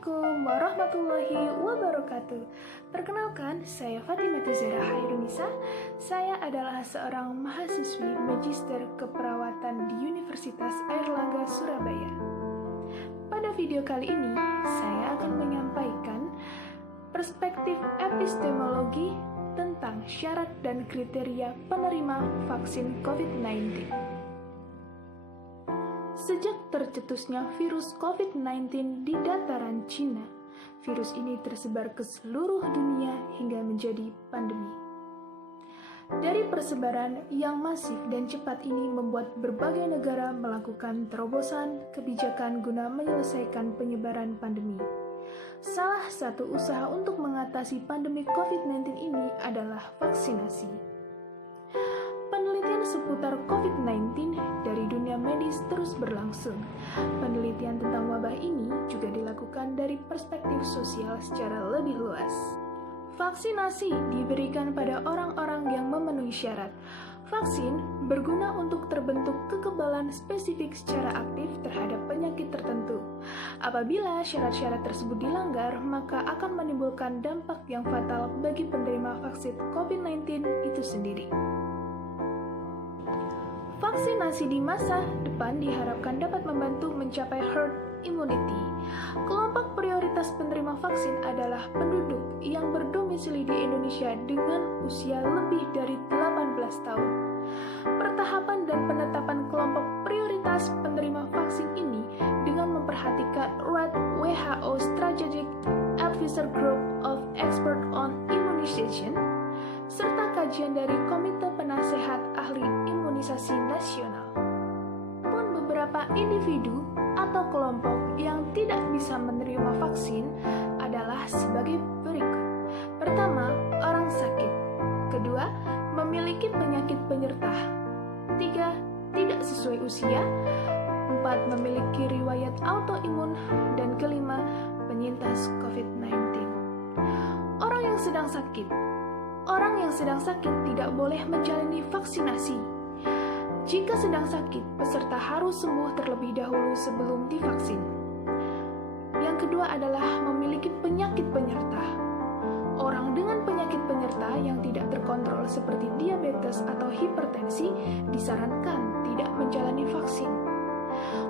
Assalamualaikum warahmatullahi wabarakatuh. Perkenalkan, saya Fatimah Zahra Hairunisa. Saya adalah seorang mahasiswi Magister Keperawatan di Universitas Airlangga, Surabaya. Pada video kali ini, saya akan menyampaikan perspektif epistemologi tentang syarat dan kriteria penerima vaksin COVID-19. Sejak tercetusnya virus COVID-19 di dataran Cina, virus ini tersebar ke seluruh dunia hingga menjadi pandemi. Dari persebaran yang masif dan cepat ini membuat berbagai negara melakukan terobosan kebijakan guna menyelesaikan penyebaran pandemi. Salah satu usaha untuk mengatasi pandemi COVID-19 ini adalah vaksinasi. Penelitian seputar COVID-19 dari dunia medis terus berlangsung. Penelitian tentang wabah ini juga dilakukan dari perspektif sosial secara lebih luas. Vaksinasi diberikan pada orang-orang yang memenuhi syarat. Vaksin berguna untuk terbentuk kekebalan spesifik secara aktif terhadap penyakit tertentu. Apabila syarat-syarat tersebut dilanggar, maka akan menimbulkan dampak yang fatal bagi penerima vaksin COVID-19 itu sendiri. Vaksinasi di masa depan diharapkan dapat membantu mencapai herd immunity. Kelompok prioritas penerima vaksin adalah penduduk yang berdomisili di Indonesia dengan usia lebih dari 18 tahun. Pertahapan dan penetapan kelompok prioritas penerima vaksin ini dengan memperhatikan WHO Strategic Advisor Group of Expert on Immunization serta kajian dari Komite Penasehat Ahli Imunisasi Nasional. Pun beberapa individu atau kelompok yang tidak bisa menerima vaksin adalah sebagai berikut. Pertama, orang sakit. Kedua, memiliki penyakit penyerta. Tiga, tidak sesuai usia. Empat, memiliki riwayat autoimun. Dan kelima, penyintas COVID-19. Orang yang sedang sakit. Orang yang sedang sakit tidak boleh menjalani vaksinasi. Jika sedang sakit, peserta harus sembuh terlebih dahulu sebelum divaksin. Yang kedua adalah memiliki penyakit penyerta. Orang dengan penyakit penyerta yang tidak terkontrol seperti diabetes atau hipertensi disarankan tidak menjalani vaksin.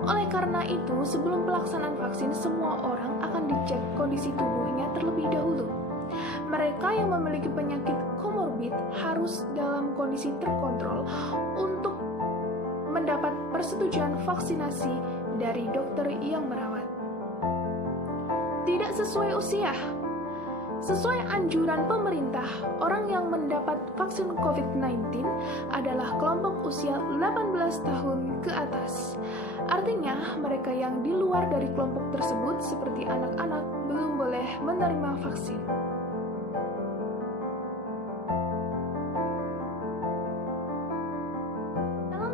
Oleh karena itu, sebelum pelaksanaan vaksin, semua orang akan dicek kondisi tubuhnya terlebih dahulu. Mereka yang memiliki penyakit komorbid harus dalam kondisi terkontrol untuk mendapat persetujuan vaksinasi dari dokter yang merawat. Tidak sesuai usia. Sesuai anjuran pemerintah, orang yang mendapat vaksin COVID-19 adalah kelompok usia 18 tahun ke atas. Artinya, mereka yang di luar dari kelompok tersebut seperti anak-anak belum boleh menerima vaksin.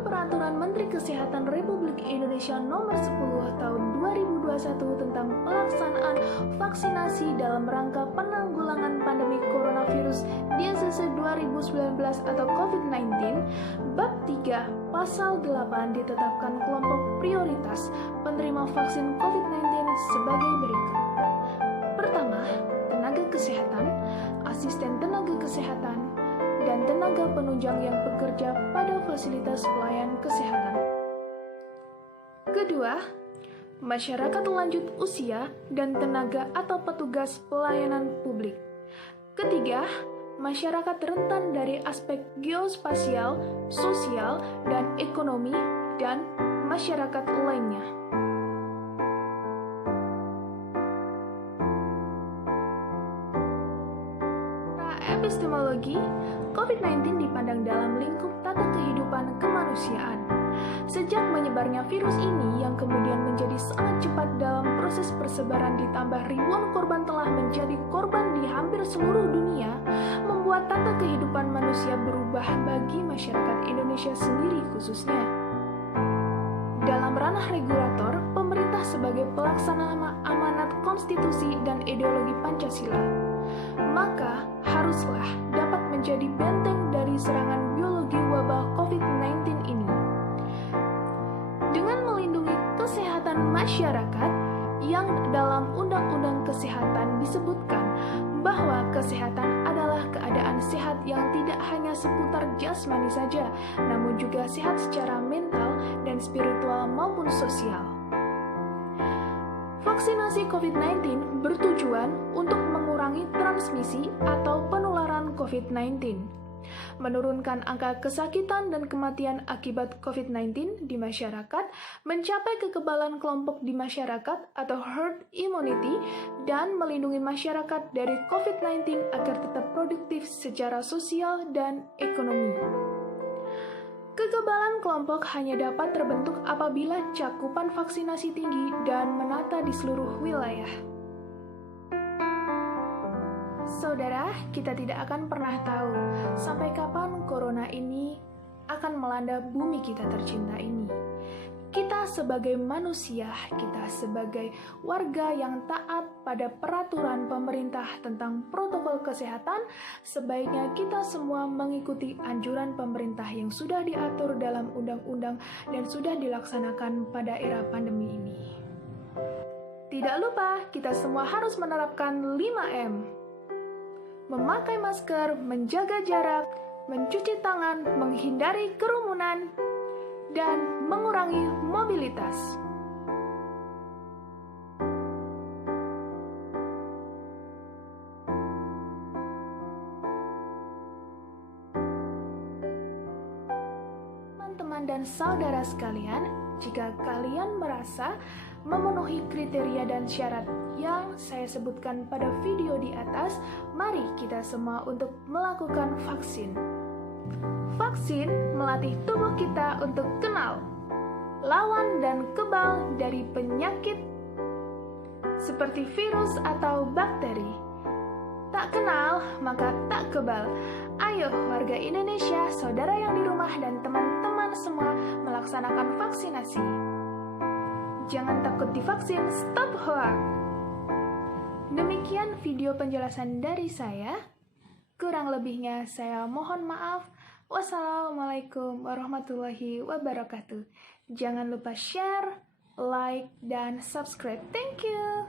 Peraturan Menteri Kesehatan Republik Indonesia Nomor 10 Tahun 2021 tentang pelaksanaan vaksinasi dalam rangka penanggulangan pandemi coronavirus DSC 2019 atau COVID-19, Bab 3, Pasal 8 ditetapkan kelompok prioritas penerima vaksin COVID-19 sebagai berikut. Pertama, tenaga kesehatan, asisten tenaga kesehatan, dan tenaga penunjang yang bekerja pada fasilitas pelayanan kesehatan. Kedua, masyarakat lanjut usia dan tenaga atau petugas pelayanan publik. Ketiga, masyarakat rentan dari aspek geospasial, sosial, dan ekonomi, dan masyarakat lainnya. Epistemologi, COVID-19 dipandang dalam lingkup tata kehidupan kemanusiaan. Sejak menyebarnya virus ini yang kemudian menjadi sangat cepat dalam proses persebaran ditambah ribuan korban telah menjadi korban di hampir seluruh dunia, membuat tata kehidupan manusia berubah bagi masyarakat Indonesia sendiri khususnya. Dalam ranah regulator, pemerintah sebagai pelaksana amanat konstitusi dan ideologi Pancasila, maka haruslah dapat menjadi benteng dari serangan biologi wabah COVID-19 ini. Dengan melindungi kesehatan masyarakat yang yang dalam Undang-Undang Kesehatan disebutkan bahwa kesehatan adalah keadaan sehat yang tidak hanya seputar jasmani saja, namun juga sehat secara mental dan spiritual maupun sosial. Vaksinasi COVID-19 bertujuan untuk mengurangi transmisi atau penularan COVID-19, menurunkan angka kesakitan dan kematian akibat COVID-19 di masyarakat, mencapai kekebalan kelompok di masyarakat atau herd immunity, dan melindungi masyarakat dari COVID-19 agar tetap produktif secara sosial dan ekonomi. Kekebalan kelompok hanya dapat terbentuk apabila cakupan vaksinasi tinggi dan menata di seluruh wilayah. Saudara, kita tidak akan pernah tahu sampai kapan corona ini akan melanda bumi kita tercinta ini. Kita sebagai manusia, kita sebagai warga yang taat pada peraturan pemerintah tentang protokol kesehatan, sebaiknya kita semua mengikuti anjuran pemerintah yang sudah diatur dalam undang-undang dan sudah dilaksanakan pada era pandemi ini. Tidak lupa, kita semua harus menerapkan 5M. Memakai masker, menjaga jarak, mencuci tangan, menghindari kerumunan, dan mengurangi mobilitas. Teman-teman dan saudara sekalian, jika kalian merasa memenuhi kriteria dan syarat yang saya sebutkan pada video di atas, mari kita semua untuk melakukan vaksin. Vaksin melatih tubuh kita untuk kenal, lawan dan kebal dari penyakit seperti virus atau bakteri. Tak kenal, maka tak kebal. Ayo warga Indonesia, saudara yang di rumah dan teman-teman semua melaksanakan vaksinasi. Jangan takut divaksin, stop hoax. Demikian video penjelasan dari saya. Kurang lebihnya saya mohon maaf. Wassalamualaikum warahmatullahi wabarakatuh. Jangan lupa share, like, dan subscribe. Thank you.